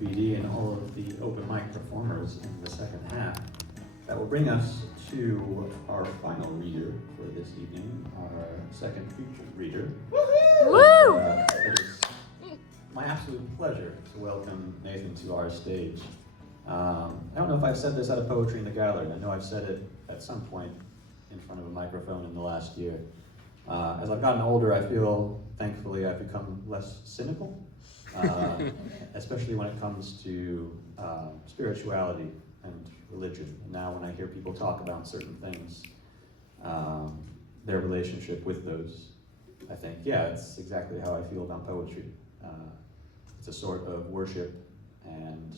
BD and all of the open mic performers in the second half. That will bring us to our final reader for this evening, our second featured reader. Woo! It is my absolute pleasure to welcome Nathan to our stage. I don't know if I've said this at a Poetry in the Gallery. I know I've said it at some point in front of a microphone in the last year. As I've gotten older, I feel, thankfully, I've become less cynical. Especially when it comes to spirituality and religion. And now when I hear people talk about certain things, their relationship with those, I think, yeah, it's exactly how I feel about poetry. It's a sort of worship and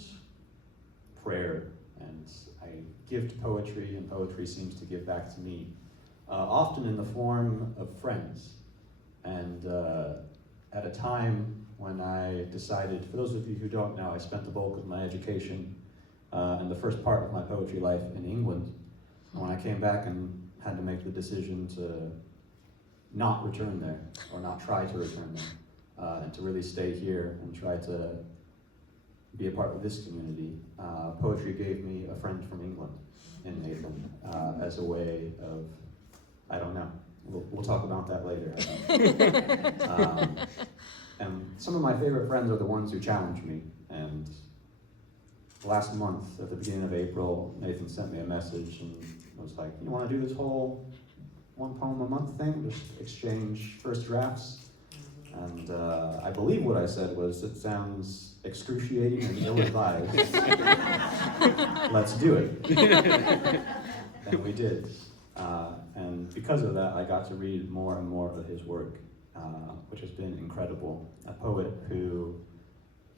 prayer, and I give to poetry, and poetry seems to give back to me, often in the form of friends. And at a time when I decided, for those of you who don't know, I spent the bulk of my education and the first part of my poetry life in England. And when I came back and had to make the decision to not return there, or not try to return there, and to really stay here and try to be a part of this community, poetry gave me a friend from England in Nathan as a way of, I don't know, we'll talk about that later. And some of my favorite friends are the ones who challenge me. And last month, at the beginning of April, Nathan sent me a message and was like, you want to do this whole one poem a month thing? Just exchange first drafts? And I believe what I said was, it sounds excruciating and ill-advised. Let's do it. And we did. And because of that, I got to read more and more of his work. Which has been incredible. A poet who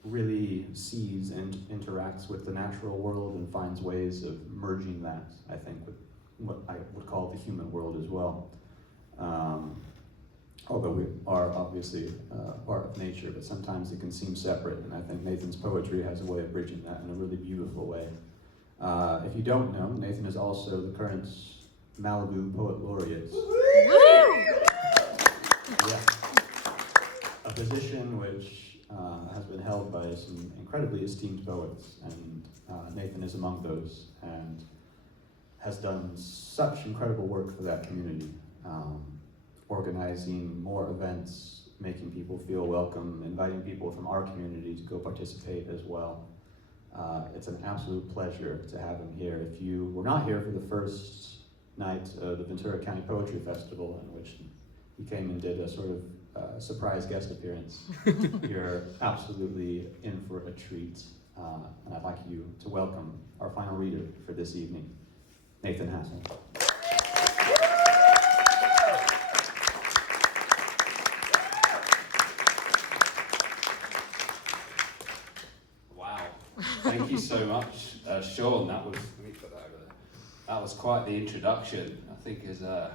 really sees and interacts with the natural world and finds ways of merging that, I think, with what I would call the human world as well. Although we are obviously part of nature, but sometimes it can seem separate, and I think Nathan's poetry has a way of bridging that in a really beautiful way. If you don't know, Nathan is also the current Malibu Poet Laureate. Yeah. A position which has been held by some incredibly esteemed poets, and Nathan is among those, and has done such incredible work for that community, organizing more events, making people feel welcome, inviting people from our community to go participate as well. It's an absolute pleasure to have him here. If you were not here for the first night of the Ventura County Poetry Festival, in which he came and did a sort of surprise guest appearance, you're absolutely in for a treat. And I'd like you to welcome our final reader for this evening, Nathan Hassall. Wow, thank you so much, Sean. Let me put that over there. That was quite the introduction. I think is a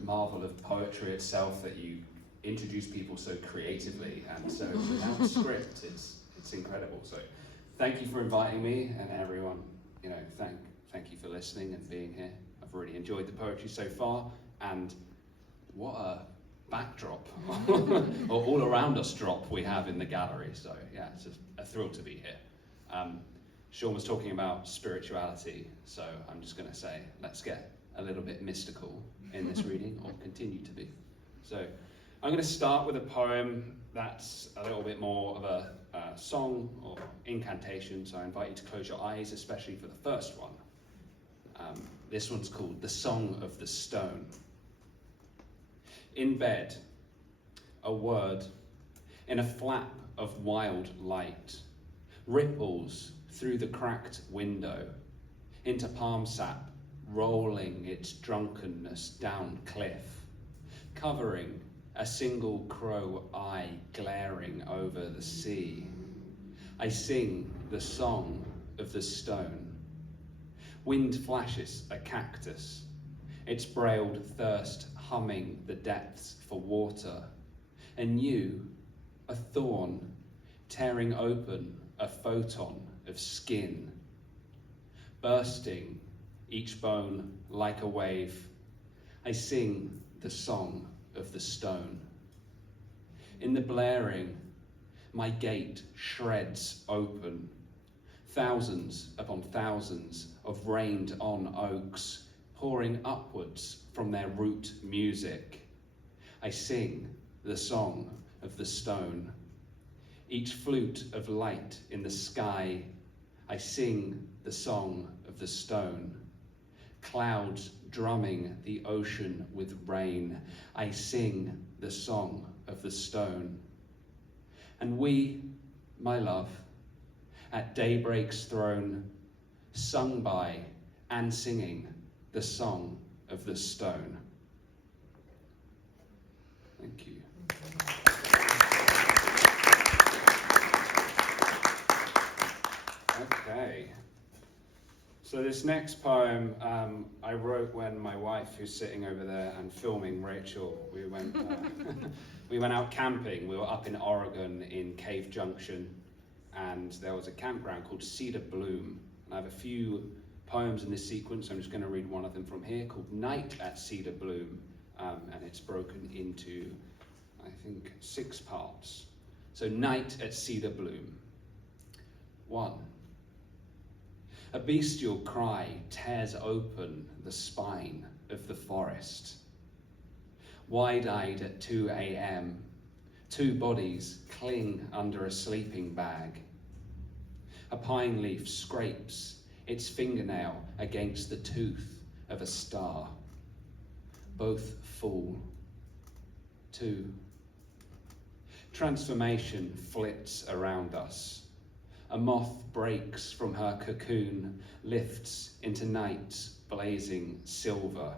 marvel of poetry itself that you introduce people so creatively and so without script. It's incredible. So thank you for inviting me, and everyone, thank you for listening and being here. I've really enjoyed the poetry so far, and what a backdrop or all around us drop we have in the gallery. So yeah, it's just a thrill to be here. Sean was talking about spirituality, so I'm just going to say, let's get a little bit mystical in this reading, or continue to be. So I'm going to start with a poem that's a little bit more of a song or incantation, so I invite you to close your eyes, especially for the first one. This one's called The Song of the Stone. In bed, a word in a flap of wild light ripples through the cracked window into palm sap, rolling its drunkenness down cliff, covering a single crow eye glaring over the sea. I sing the song of the stone. Wind flashes a cactus, its brailed thirst humming the depths for water, and you a thorn tearing open a photon of skin, bursting each bone like a wave. I sing the song of the stone. In the blaring, my gate shreds open. Thousands upon thousands of rained-on oaks pouring upwards from their root music. I sing the song of the stone. Each flute of light in the sky, I sing the song of the stone. Clouds drumming the ocean with rain, I sing the song of the stone. And we, my love, at daybreak's throne, sung by and singing the song of the stone. Thank you. Okay. So this next poem I wrote when my wife, who's sitting over there and filming Rachel, we went out camping. We were up in Oregon in Cave Junction, and there was a campground called Cedar Bloom. And I have a few poems in this sequence. I'm just going to read one of them from here called Night at Cedar Bloom, and it's broken into, I think, 6 parts. So Night at Cedar Bloom. 1. A bestial cry tears open the spine of the forest. Wide-eyed at 2 a.m., 2 bodies cling under a sleeping bag. A pine leaf scrapes its fingernail against the tooth of a star. Both fall. 2. Transformation flits around us. A moth breaks from her cocoon, lifts into night's blazing silver.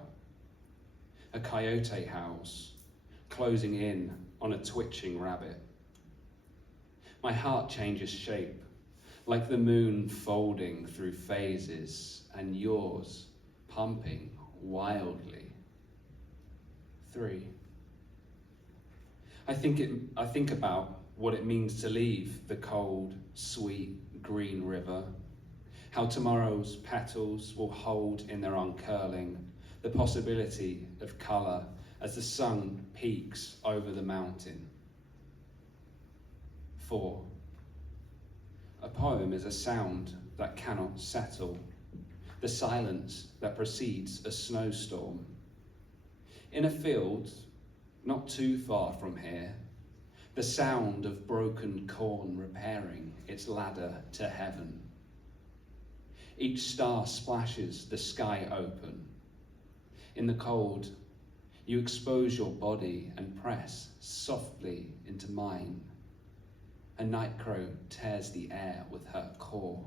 A coyote howls, closing in on a twitching rabbit. My heart changes shape, like the moon folding through phases, and yours pumping wildly. 3. I think about what it means to leave the cold, sweet, green river, how tomorrow's petals will hold in their uncurling the possibility of colour as the sun peaks over the mountain. 4. A poem is a sound that cannot settle, the silence that precedes a snowstorm. In a field, not too far from here, the sound of broken corn repairing its ladder to heaven. Each star splashes the sky open. In the cold, you expose your body and press softly into mine. A night crow tears the air with her caw.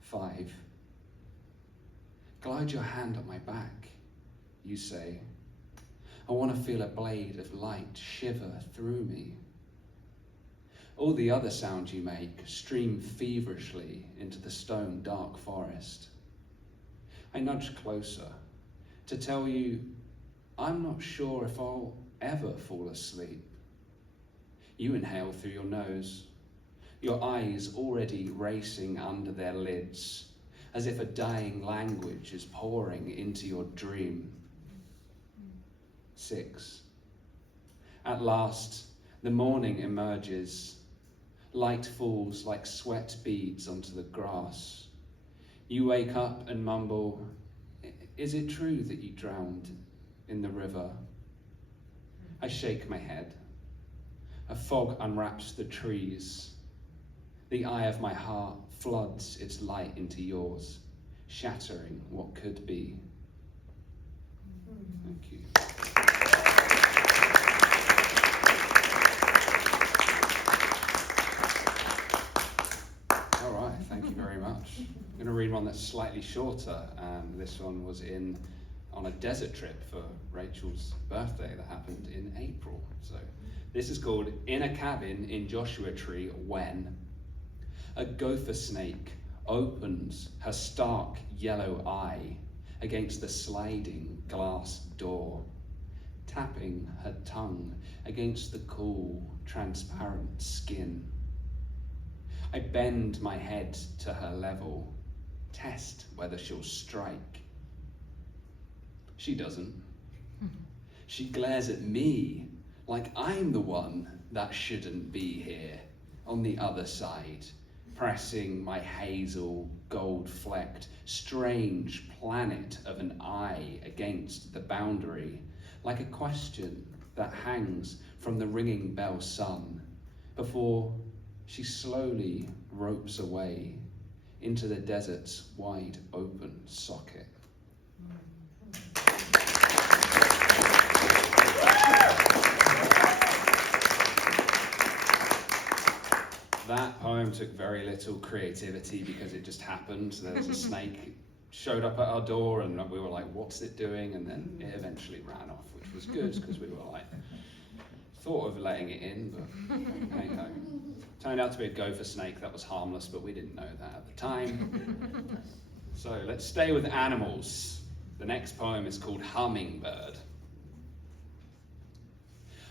5. Glide your hand on my back, you say. I want to feel a blade of light shiver through me. All the other sounds you make stream feverishly into the stone dark forest. I nudge closer to tell you I'm not sure if I'll ever fall asleep. You inhale through your nose, your eyes already racing under their lids, as if a dying language is pouring into your dream. 6. At last, the morning emerges. Light falls like sweat beads onto the grass. You wake up and mumble, "Is it true that you drowned in the river?" I shake my head. A fog unwraps the trees. The eye of my heart floods its light into yours, shattering what could be. Thank you. All right, thank you very much. I'm going to read one that's slightly shorter, and this one was on a desert trip for Rachel's birthday that happened in April. So this is called In a Cabin in Joshua Tree When. A gopher snake opens her stark yellow eye against the sliding glass door. tapping her tongue against the cool, transparent skin. I bend my head to her level, test whether she'll strike. She doesn't. She glares at me like I'm the one that shouldn't be here, on the other side, pressing my hazel, gold-flecked, strange planet of an eye against the boundary, like a question that hangs from the ringing bell sun, before she slowly ropes away into the desert's wide open socket. That poem took very little creativity because it just happened. There was a snake showed up at our door and we were like, what's it doing? And then it eventually ran off, which was good because we were like, thought of letting it in, but hey ho. Turned out to be a gopher snake that was harmless, but we didn't know that at the time. So let's stay with animals. The next poem is called Hummingbird.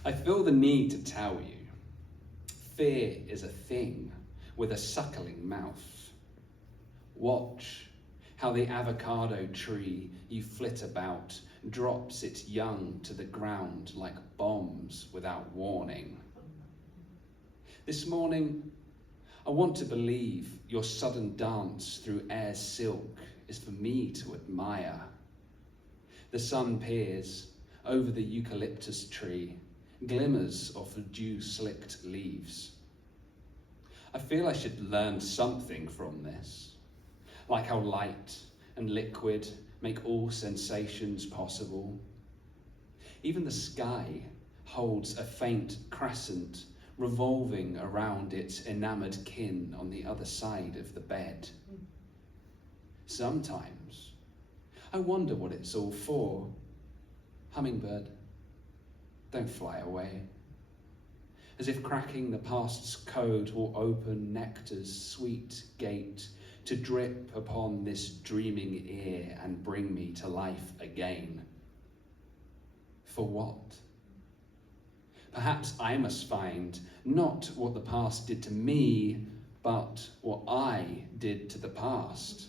I feel the need to tell you, fear is a thing with a suckling mouth. Watch how the avocado tree you flit about drops its young to the ground like bombs without warning. This morning, I want to believe your sudden dance through air's silk is for me to admire. The sun peers over the eucalyptus tree, glimmers of the dew-slicked leaves. I feel I should learn something from this, like how light and liquid make all sensations possible. Even the sky holds a faint crescent revolving around its enamored kin on the other side of the bed. Sometimes I wonder what it's all for. Hummingbird, don't fly away. As if cracking the past's code will open nectar's sweet gate to drip upon this dreaming ear and bring me to life again. For what? Perhaps I must find not what the past did to me, but what I did to the past.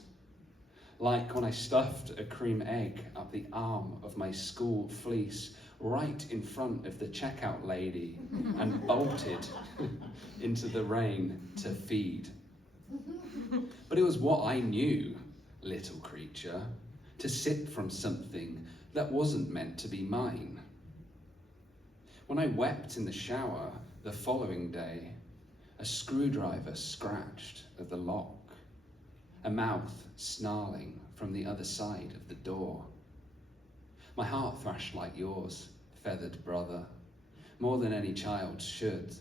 Like when I stuffed a cream egg up the arm of my school fleece right in front of the checkout lady and bolted into the rain to feed. But it was what I knew, little creature, to sip from something that wasn't meant to be mine. When I wept in the shower the following day, a screwdriver scratched at the lock, a mouth snarling from the other side of the door. My heart thrashed like yours, feathered brother, more than any child should.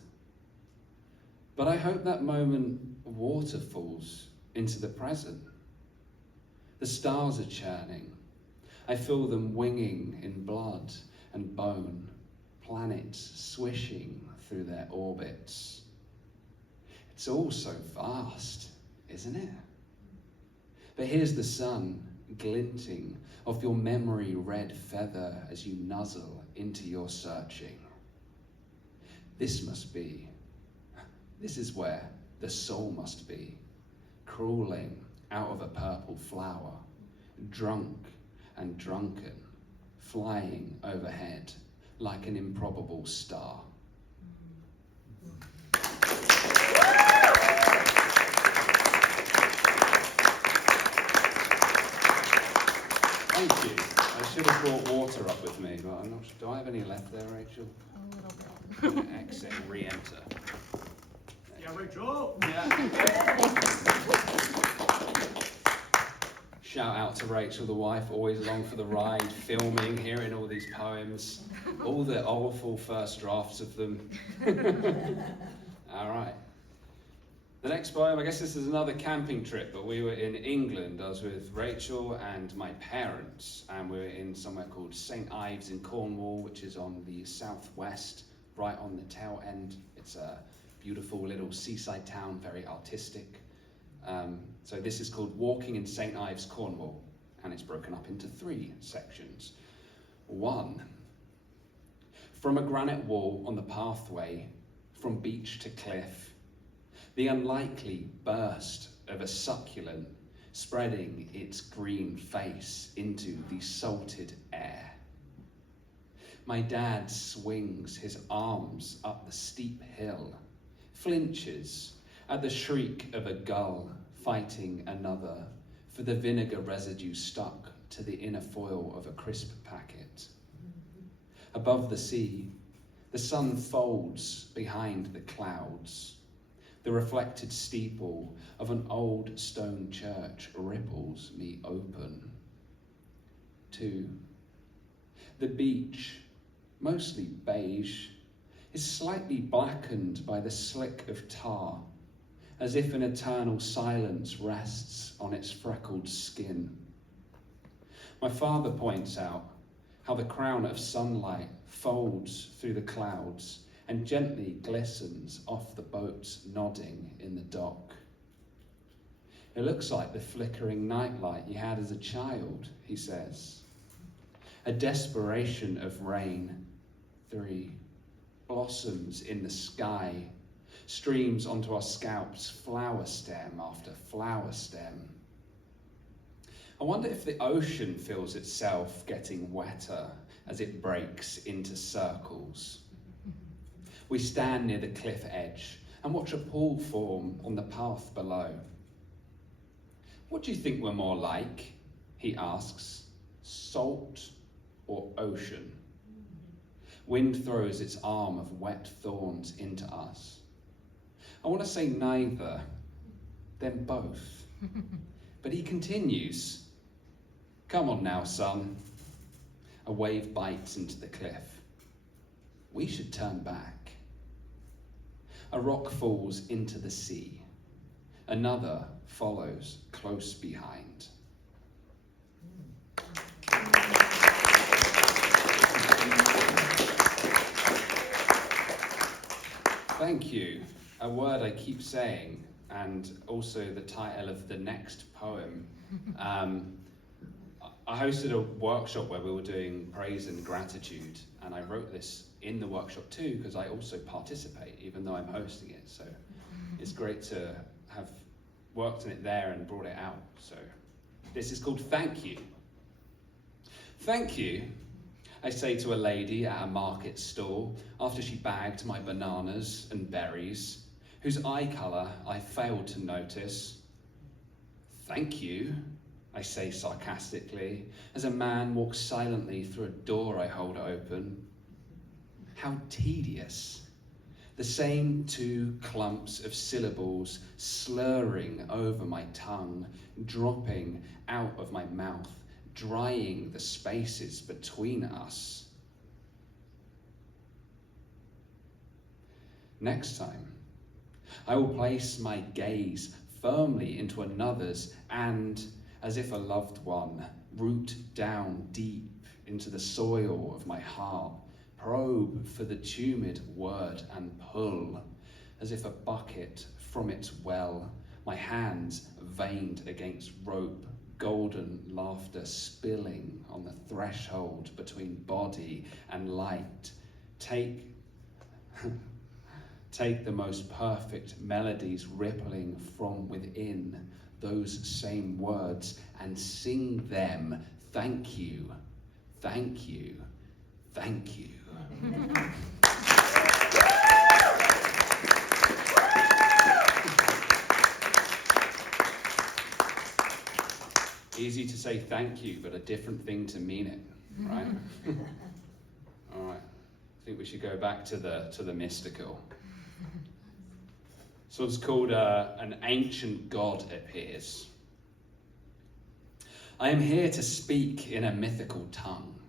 But I hope that moment waterfalls into the present. The stars are churning. I feel them winging in blood and bone, planets swishing through their orbits. It's all so vast, isn't it? But here's the sun glinting off your memory red feather as you nuzzle into your searching. This is where the soul must be, crawling out of a purple flower, drunk and drunken, flying overhead like an improbable star. Thank you. I should have brought water up with me, but I'm not sure. Do I have any left there, Rachel? A little bit. Exit, re-enter. Yeah, Rachel! Shout out to Rachel, the wife, always along for the ride, filming, hearing all these poems, all the awful first drafts of them. All right. The next poem, I guess this is another camping trip, but we were in England. I was with Rachel and my parents, and we were in somewhere called St. Ives in Cornwall, which is on the southwest, right on the tail end. It's a beautiful little seaside town, very artistic. So this is called Walking in St. Ives, Cornwall, and it's broken up into 3 sections. 1, From a granite wall on the pathway, from beach to cliff, the unlikely burst of a succulent spreading its green face into the salted air. My dad swings his arms up the steep hill, flinches at the shriek of a gull fighting another for the vinegar residue stuck to the inner foil of a crisp packet. Above the sea, the sun folds behind the clouds. The reflected steeple of an old stone church ripples me open. 2. The beach, mostly beige, is slightly blackened by the slick of tar, as if an eternal silence rests on its freckled skin. My father points out how the crown of sunlight folds through the clouds and gently glistens off the boats nodding in the dock. It looks like the flickering nightlight you had as a child, he says. A desperation of rain. 3. Blossoms in the sky, streams onto our scalps, flower stem after flower stem. I wonder if the ocean feels itself getting wetter as it breaks into circles. We stand near the cliff edge and watch a pool form on the path below. What do you think we're more like? He asks. Salt or ocean? Wind throws its arm of wet thorns into us. I want to say neither, then both. But he continues. Come on now, son. A wave bites into the cliff. We should turn back. A rock falls into the sea. Another follows close behind. Thank you. A word I keep saying, and also the title of the next poem. I hosted a workshop where we were doing praise and gratitude, and I wrote this in the workshop too, because I also participate, even though I'm hosting it. So it's great to have worked on it there and brought it out. So this is called Thank You. Thank you, I say to a lady at a market stall after she bagged my bananas and berries, whose eye colour I failed to notice. Thank you, I say sarcastically, as a man walks silently through a door I hold open. How tedious. The same 2 clumps of syllables slurring over my tongue, dropping out of my mouth, drying the spaces between us. Next time, I will place my gaze firmly into another's and, as if a loved one, root down deep into the soil of my heart, probe for the tumid word and pull, as if a bucket from its well, my hands veined against rope, golden laughter spilling on the threshold between body and light. Take the most perfect melodies rippling from within those same words and sing them. Thank you, thank you, thank you. Easy to say thank you, but a different thing to mean it, right? All right, I think we should go back to the mystical. So it's called An Ancient God Appears. I am here to speak in a mythical tongue,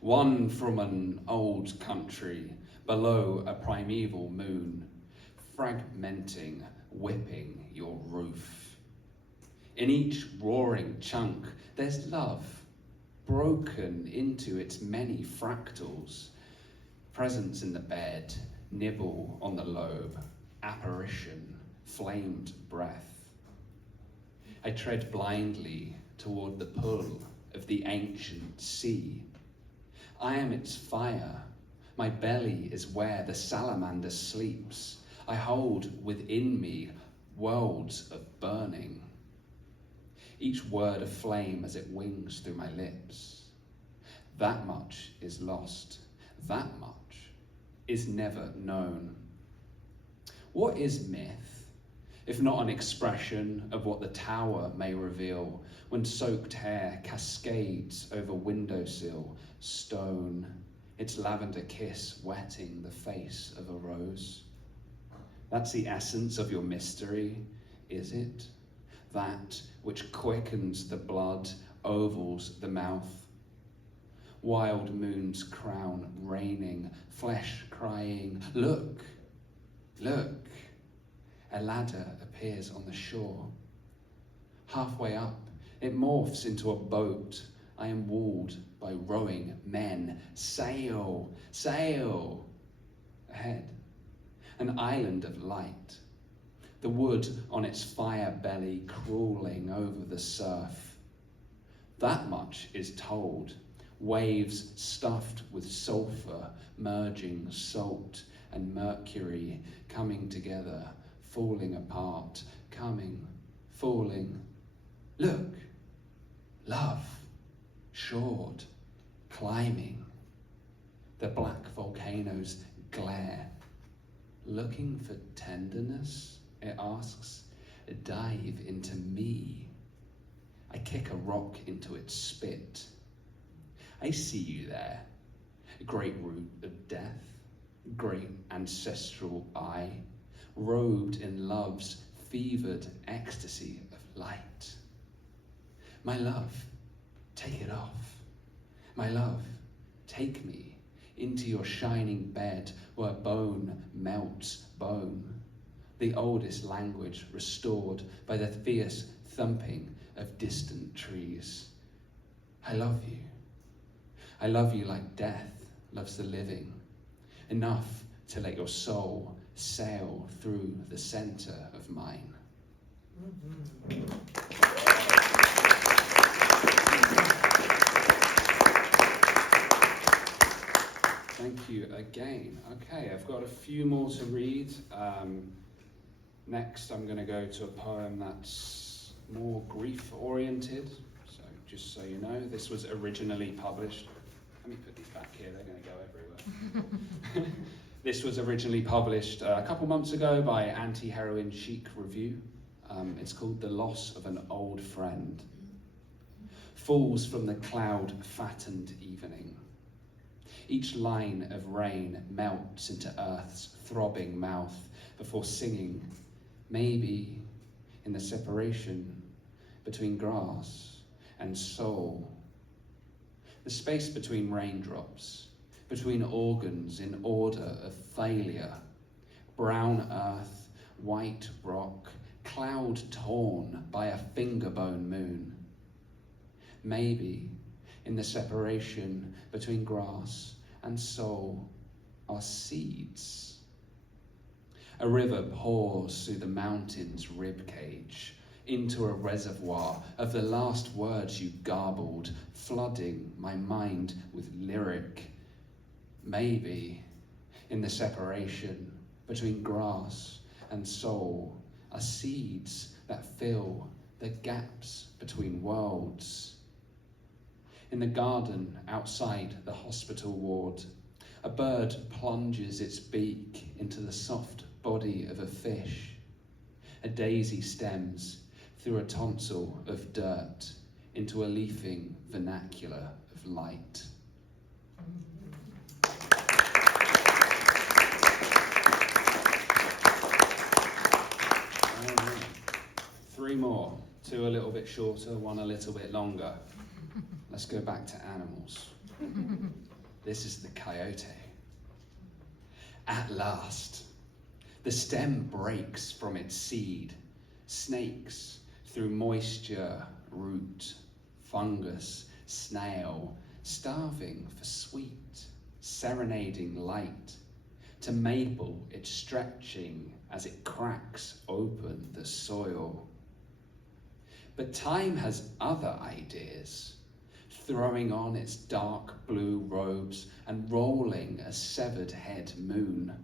one from an old country below a primeval moon, fragmenting, whipping your roof. In each roaring chunk, there's love, broken into its many fractals. Presence in the bed, nibble on the lobe, apparition, flamed breath. I tread blindly toward the pull of the ancient sea. I am its fire, My belly is where the salamander sleeps. I hold within me worlds of burning. Each word a flame as it wings through my lips. That much is lost. That much is never known. What is myth, if not an expression of what the tower may reveal when soaked hair cascades over windowsill, stone, its lavender kiss wetting the face of a rose? That's the essence of your mystery, is it? That which quickens the blood, ovals the mouth. Wild moon's crown raining, flesh crying, look, look. A ladder appears on the shore. Halfway up, it morphs into a boat. I am walled by rowing men. Sail, sail. Ahead, an island of light. The wood on its fire belly crawling over the surf. That much is told. Waves stuffed with sulfur, merging salt and mercury, coming together, falling apart, coming, falling. Look, love, shored, climbing. The black volcanoes glare. Looking for tenderness, it asks, dive into me. I kick a rock into its spit. I see you there, great root of death, great ancestral eye, robed in love's fevered ecstasy of light. My love, take it off. My love, take me into your shining bed where bone melts bone, the oldest language restored by the fierce thumping of distant trees. I love you. I love you like death loves the living, enough to let your soul sail through the center of mine. Thank you again. Okay, I've got a few more to read. Next, I'm going to go to a poem that's more grief-oriented. So, just so you know, this was originally published. Let me put these back here, they're going to go everywhere. This was originally published a couple months ago by Anti-Heroin Chic Review. It's called The Loss of an Old Friend. Falls from the cloud-fattened evening. Each line of rain melts into earth's throbbing mouth before singing, maybe in the separation between grass and soul. The space between raindrops, between organs in order of failure, brown earth, white rock, cloud torn by a fingerbone moon. Maybe in the separation between grass and soul are seeds. A river pours through the mountain's ribcage into a reservoir of the last words you garbled, flooding my mind with lyric. Maybe in the separation between grass and soul are seeds that fill the gaps between worlds. In the garden outside the hospital ward, a bird plunges its beak into the soft body of a fish. A daisy stems through a tonsil of dirt into a leafing vernacular of light. Three more, two a little bit shorter, one a little bit longer. Let's go back to animals. This is the coyote. At last, the stem breaks from its seed, snakes through moisture, root, fungus, snail, starving for sweet, serenading light. To maple it's stretching as it cracks open the soil. But time has other ideas. throwing on its dark blue robes and rolling a severed head moon.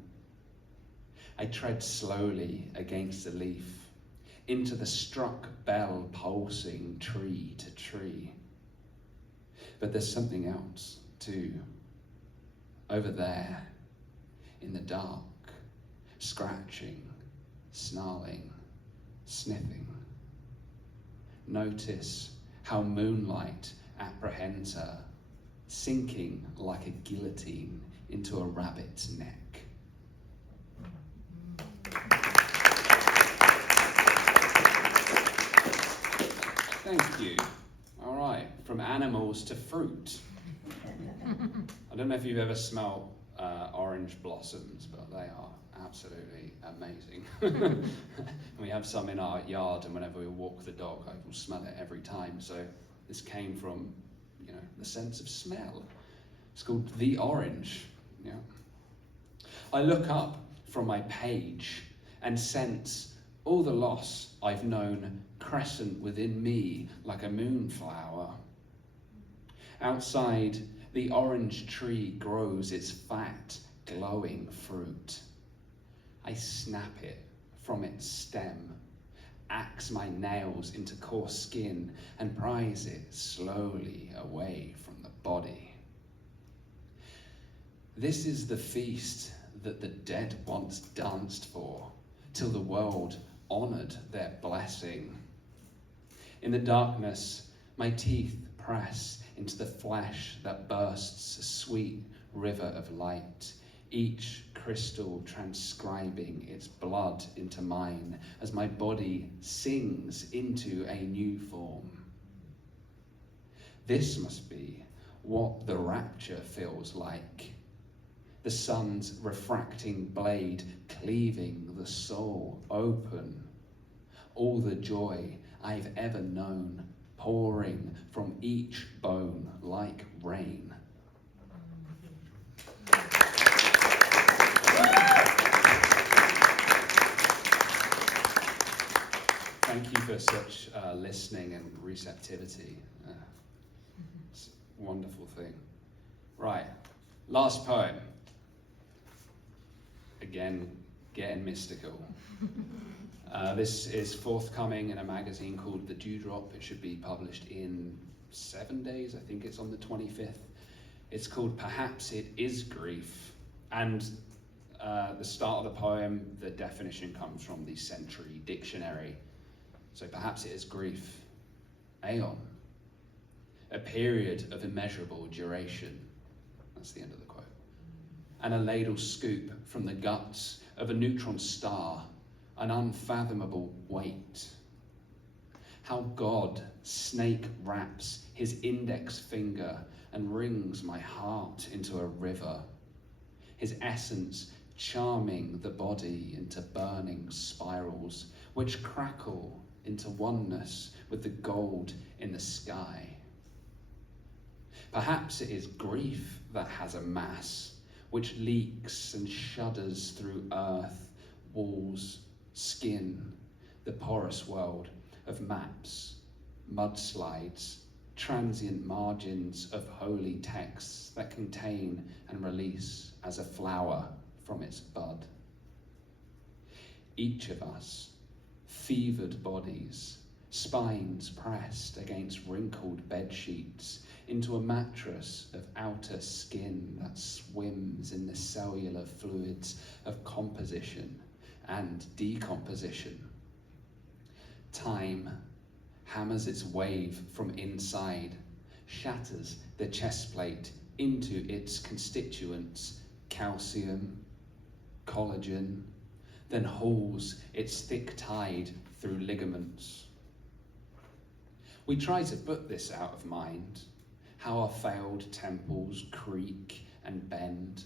I tread slowly against the leaf, into the struck bell pulsing tree to tree. But there's something else too, over there, in the dark, scratching, snarling, sniffing. Notice how moonlight apprehends her, sinking like a guillotine into a rabbit's neck. Thank you. All right, from animals to fruit. I don't know if you've ever smelled orange blossoms, but they are absolutely amazing. We have some in our yard, and whenever we walk the dog, I will smell it every time. So this came from, the sense of smell. It's called the orange. Yeah. I look up from my page and sense all the loss I've known crescent within me like a moonflower. Outside, the orange tree grows its fat, glowing fruit. I snap it from its stem, axe my nails into coarse skin, and prise it slowly away from the body. This is the feast that the dead once danced for, till the world honoured their blessing. In the darkness, my teeth press into the flesh that bursts a sweet river of light, each crystal transcribing its blood into mine as my body sings into a new form. This must be what the rapture feels like. The sun's refracting blade cleaving the soul open. All the joy I've ever known pouring from each bone like rain. Thank you for such listening and receptivity. It's a wonderful thing. Right, last poem. Again, getting mystical. This is forthcoming in a magazine called The Dewdrop. It should be published in 7 days. I think it's on the 25th. It's called Perhaps It Is Grief. And the start of the poem, the definition comes from the Century Dictionary. So perhaps it is grief. Aeon. A period of immeasurable duration. That's the end of the quote. And a ladle scoop from the guts of a neutron star, an unfathomable weight. How God snake wraps his index finger and wrings my heart into a river. His essence charming the body into burning spirals, which crackle into oneness with the gold in the sky. Perhaps it is grief that has a mass, which leaks and shudders through earth, walls, skin, the porous world of maps, mudslides, transient margins of holy texts that contain and release as a flower from its bud. Each of us, fevered bodies, spines pressed against wrinkled bed sheets, into a mattress of outer skin that swims in the cellular fluids of composition and decomposition. Time hammers its wave from inside, shatters the chest plate into its constituents, calcium, collagen, then hauls its thick tide through ligaments. We try to put this out of mind, how our failed temples creak and bend,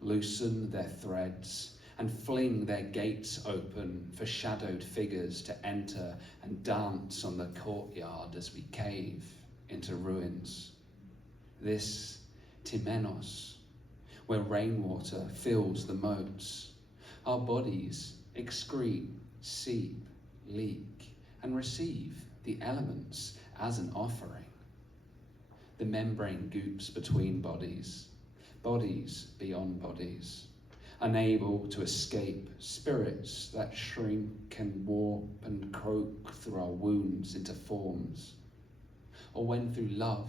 loosen their threads, and fling their gates open for shadowed figures to enter and dance on the courtyard as we cave into ruins. This Timenos, where rainwater fills the moats, our bodies excrete, seep, leak, and receive the elements as an offering. The membrane goops between bodies, bodies beyond bodies, unable to escape, spirits that shrink and warp and croak through our wounds into forms. Or when through love,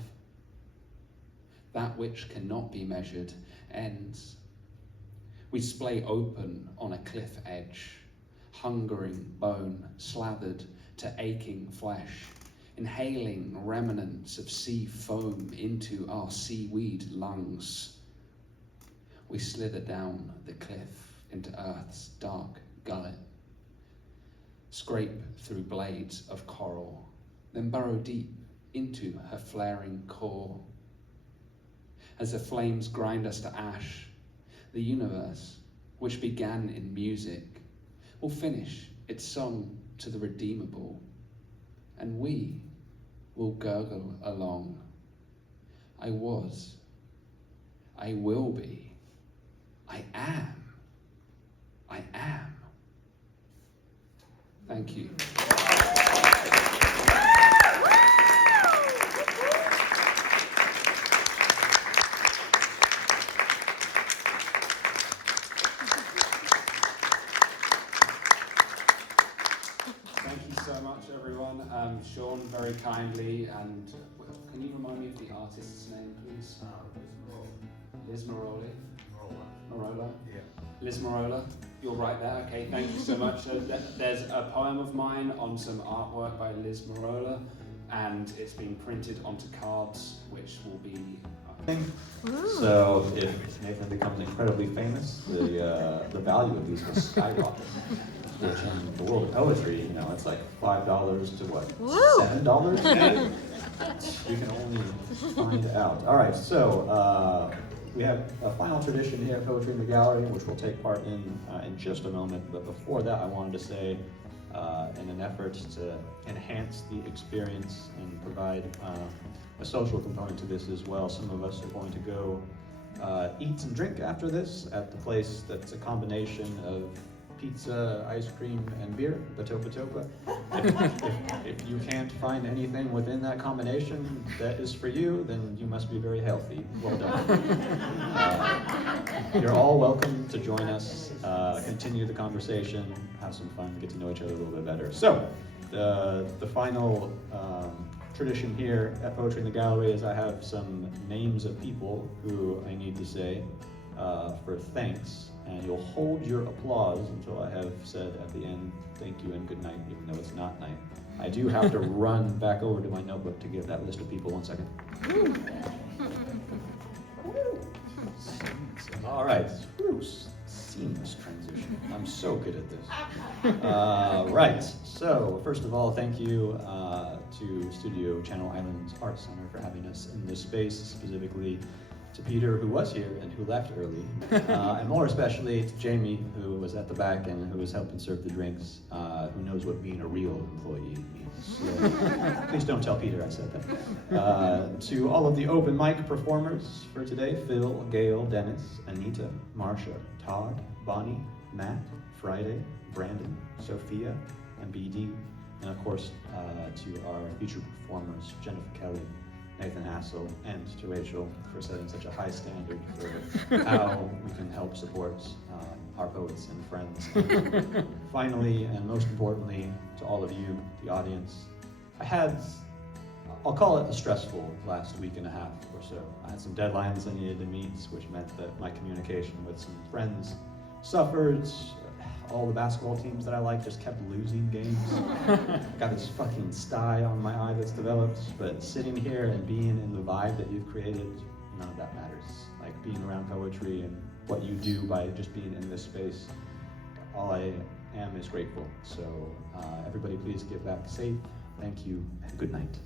that which cannot be measured ends, we splay open on a cliff edge, hungering bone slathered to aching flesh, inhaling remnants of sea foam into our seaweed lungs. We slither down the cliff into Earth's dark gullet, scrape through blades of coral, then burrow deep into her flaring core. As the flames grind us to ash, the universe, which began in music, will finish its song to the redeemable, and we will gurgle along. I was, I will be, I am. Thank you. Thank you so much, everyone. Sean, very kindly, and can you remind me of the artist's name, please? Liz Maroli. Marola. Yeah. Liz Marola, you're right there. Okay, thank you so much. So there's a poem of mine on some artwork by Liz Marola, and it's been printed onto cards, which will be. So if Nathan becomes incredibly famous, the value of these will skyrocket. Which in the world of poetry, you know, it's like $5 to what? $7 today? We can only find out. All right, so we have a final tradition here at Poetry in the Gallery, which we'll take part in just a moment. But before that, I wanted to say, in an effort to enhance the experience and provide a social component to this as well, some of us are going to go eat and drink after this at the place that's a combination of pizza, ice cream, and beer, Batopa. If you can't find anything within that combination that is for you, then you must be very healthy. Well done. You're all welcome to join us, continue the conversation, have some fun, get to know each other a little bit better. So, the final tradition here at Poetry in the Gallery is I have some names of people who I need to say for thanks. And you'll hold your applause until I have said at the end, thank you and good night, even though it's not night. I do have to run back over to my notebook to give that list of people 1 second. All right, seamless transition. I'm so good at this. Right, so first of all, thank you to Studio Channel Islands Art Center for having us in this space, specifically to Peter, who was here and who left early, and more especially to Jamie, who was at the back and who was helping serve the drinks, who knows what being a real employee means. So, please don't tell Peter I said that. To all of the open mic performers for today, Phil, Gail, Dennis, Anita, Marsha, Todd, Bonnie, Matt, Friday, Brandon, Sophia, and BD, and of course to our future performers, Jennifer Kelly, Nathan Hassall, and to Rachel for setting such a high standard for how we can help support our poets and friends. And finally, and most importantly, to all of you, the audience, I'll call it a stressful last week and a half or so. I had some deadlines I needed to meet, which meant that my communication with some friends suffered. All the basketball teams that I like just kept losing games. Got this fucking sty on my eye that's developed, but sitting here and being in the vibe that you've created, none of that matters. Like being around poetry and what you do by just being in this space, all I am is grateful. So everybody please give back safe, thank you, and good night.